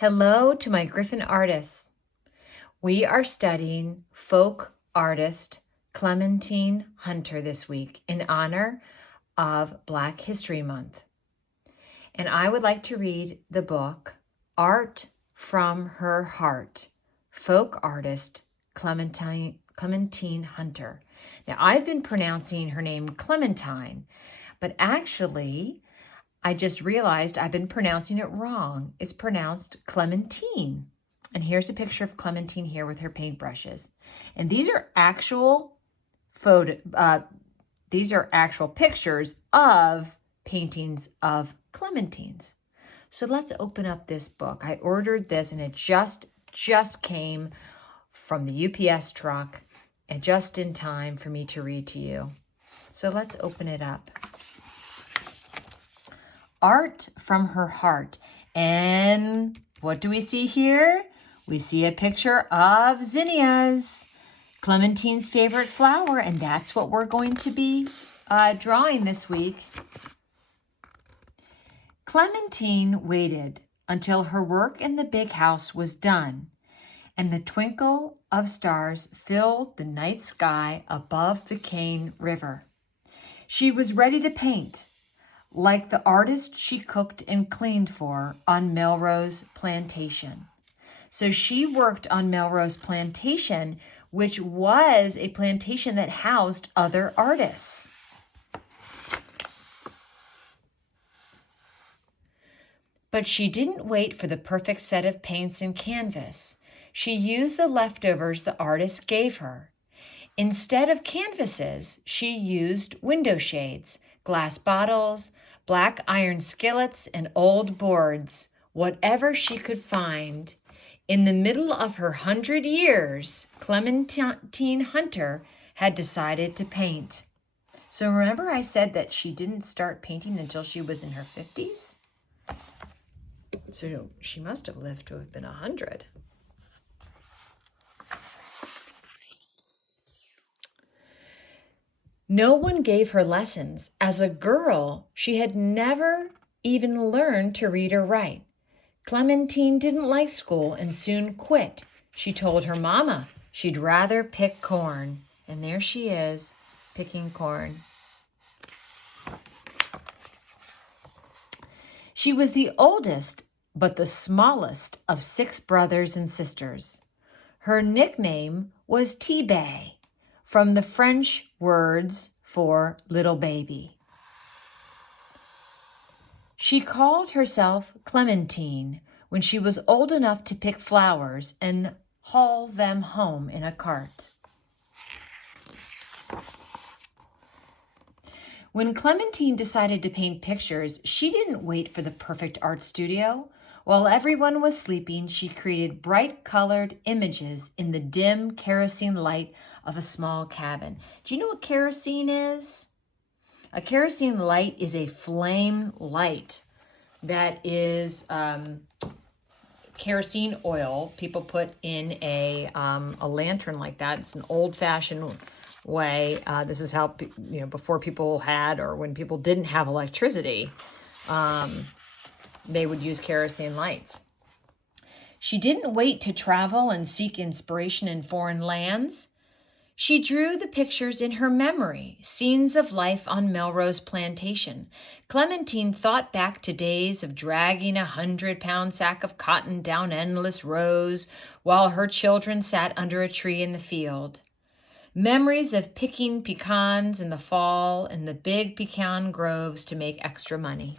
Hello to my Griffin artists. We are studying folk artist Clementine Hunter this week in honor of Black History Month. And I would like to read the book Art from Her Heart, folk artist Clementine Hunter. Now, I've been pronouncing her name Clementine, but actually, I just realized I've been pronouncing it wrong. It's pronounced Clementine. And here's a picture of Clementine here with her paintbrushes. And these are actual pictures of paintings of clementines. So let's open up this book. I ordered this and it just came from the UPS truck and just in time for me to read to you. So let's open it up. Art from Her Heart. And what do we see here? We see a picture of zinnias, Clementine's favorite flower, and that's what we're going to be drawing this week. Clementine waited until her work in the big house was done, and the twinkle of stars filled the night sky above the Cane River. She was ready to paint, like the artist she cooked and cleaned for on Melrose Plantation. So she worked on Melrose Plantation, which was a plantation that housed other artists. But she didn't wait for the perfect set of paints and canvas. She used the leftovers the artist gave her. Instead of canvases, she used window shades, glass bottles, black iron skillets, and old boards, whatever she could find. In the middle of her 100 years, Clementine Hunter had decided to paint. So remember I said that she didn't start painting until she was in her 50s? So she must have lived to have been 100. No one gave her lessons. As a girl, she had never even learned to read or write. Clementine didn't like school and soon quit. She told her mama she'd rather pick corn. And there she is, picking corn. She was the oldest, but the smallest of 6 brothers and sisters. Her nickname was T-Bay, from the French words for little baby. She called herself Clementine when she was old enough to pick flowers and haul them home in a cart. When Clementine decided to paint pictures, she didn't wait for the perfect art studio. While everyone was sleeping, she created bright-colored images in the dim kerosene light of a small cabin. Do you know what kerosene is? A kerosene light is a flame light that is kerosene oil people put in a lantern like that. It's an old-fashioned way. This is how, before people had, or when people didn't have electricity, they would use kerosene lights. She didn't wait to travel and seek inspiration in foreign lands. She drew the pictures in her memory, scenes of life on Melrose Plantation. Clementine thought back to days of dragging a 100-pound sack of cotton down endless rows while her children sat under a tree in the field. Memories of picking pecans in the fall in the big pecan groves to make extra money.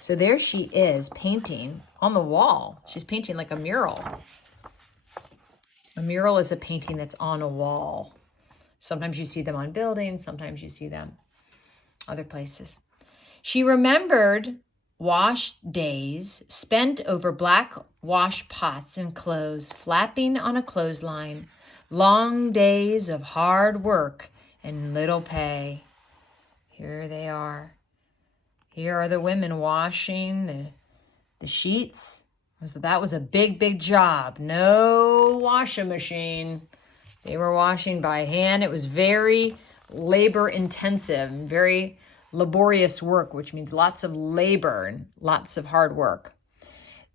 So there she is painting on the wall. She's painting like a mural. A mural is a painting that's on a wall. Sometimes you see them on buildings, sometimes you see them other places. She remembered wash days spent over black wash pots and clothes, flapping on a clothesline, long days of hard work and little pay. Here they are. Here are the women washing the sheets. That was a big job. No washing machine. They were washing by hand. It was very labor intensive, very laborious work, which means lots of labor and lots of hard work.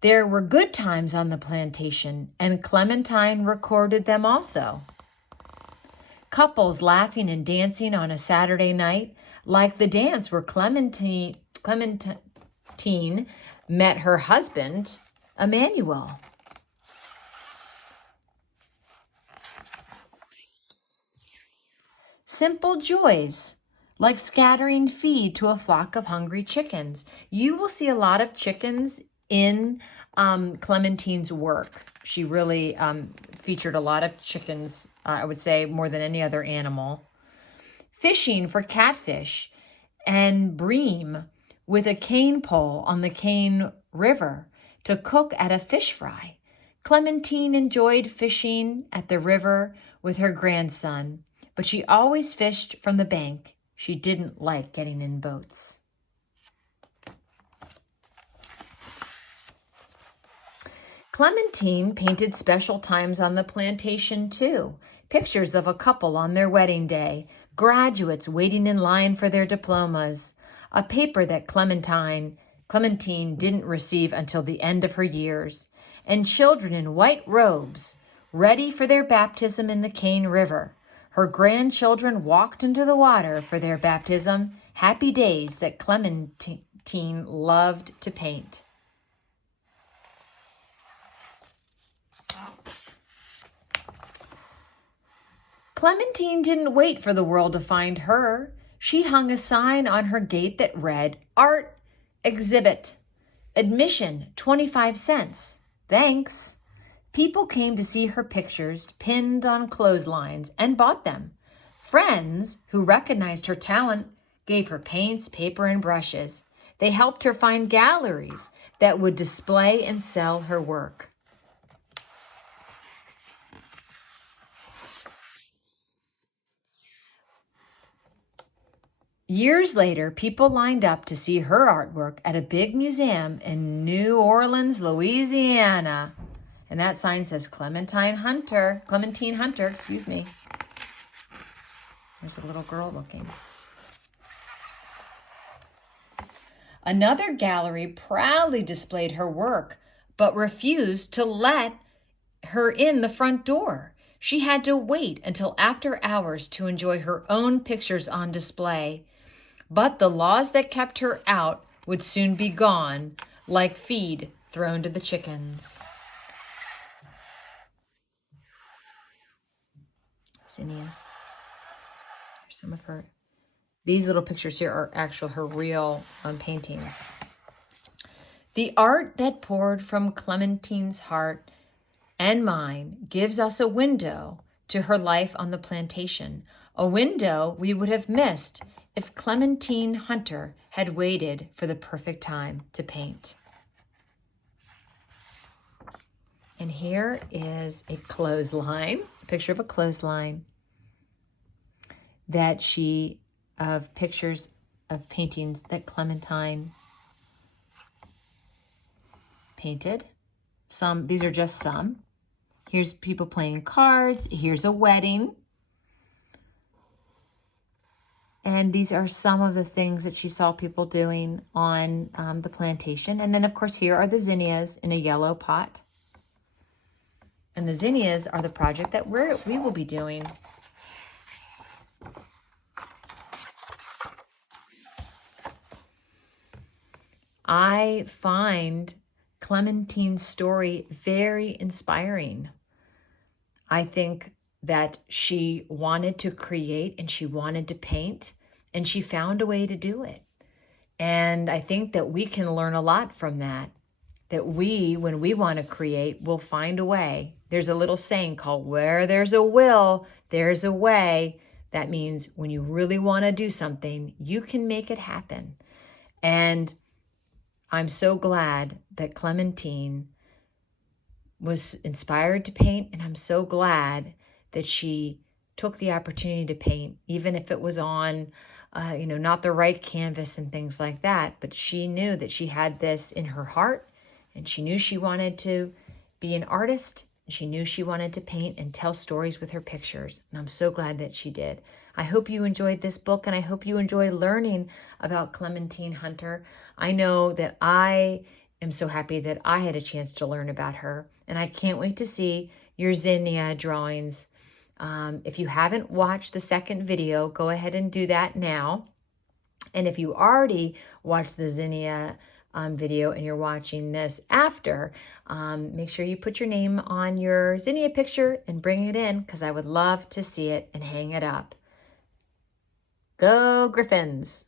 There were good times on the plantation, and Clementine recorded them also. Couples laughing and dancing on a Saturday night, like the dance where Clementine met her husband, Emmanuel. Simple joys, like scattering feed to a flock of hungry chickens. You will see a lot of chickens in Clementine's work. She really featured a lot of chickens, I would say more than any other animal. Fishing for catfish and bream with a cane pole on the Cane River to cook at a fish fry. Clementine enjoyed fishing at the river with her grandson, but she always fished from the bank. She didn't like getting in boats. Clementine painted special times on the plantation too. Pictures of a couple on their wedding day, graduates waiting in line for their diplomas, a paper that Clementine didn't receive until the end of her years, and children in white robes, ready for their baptism in the Cane River. Her grandchildren walked into the water for their baptism, happy days that Clementine loved to paint. Clementine didn't wait for the world to find her. She hung a sign on her gate that read, Art Exhibit. Admission, 25 cents. Thanks. People came to see her pictures pinned on clotheslines and bought them. Friends who recognized her talent gave her paints, paper, and brushes. They helped her find galleries that would display and sell her work. Years later, people lined up to see her artwork at a big museum in New Orleans, Louisiana. And that sign says Clementine Hunter, excuse me. There's a little girl looking. Another gallery proudly displayed her work, but refused to let her in the front door. She had to wait until after hours to enjoy her own pictures on display. But the laws that kept her out would soon be gone, like feed thrown to the chickens. Zinnias. Here's some of her. These little pictures here are actually her real paintings. The art that poured from Clementine's heart and mine gives us a window to her life on the plantation, a window we would have missed if Clementine Hunter had waited for the perfect time to paint. And here is a clothesline, a picture of a clothesline that of pictures of paintings that Clementine painted. These are just some. Here's people playing cards. Here's a wedding. And these are some of the things that she saw people doing on the plantation. And then, of course, here are the zinnias in a yellow pot. And the zinnias are the project that we will be doing. I find Clementine's story very inspiring. I think that she wanted to create and she wanted to paint and she found a way to do it. And I think that we can learn a lot from that. That when we want to create, we'll find a way. There's a little saying called, where there's a will, there's a way. That means when you really want to do something, you can make it happen. And I'm so glad that Clementine was inspired to paint, and I'm so glad that she took the opportunity to paint, even if it was on, not the right canvas and things like that. But she knew that she had this in her heart, and she knew she wanted to be an artist. She knew she wanted to paint and tell stories with her pictures, and I'm so glad that she did. I hope you enjoyed this book, and I hope you enjoyed learning about Clementine Hunter. I know that I am so happy that I had a chance to learn about her. And I can't wait to see your zinnia drawings. If you haven't watched the second video, go ahead and do that now. And if you already watched the zinnia video and you're watching this after, make sure you put your name on your zinnia picture and bring it in, because I would love to see it and hang it up. Go Griffins!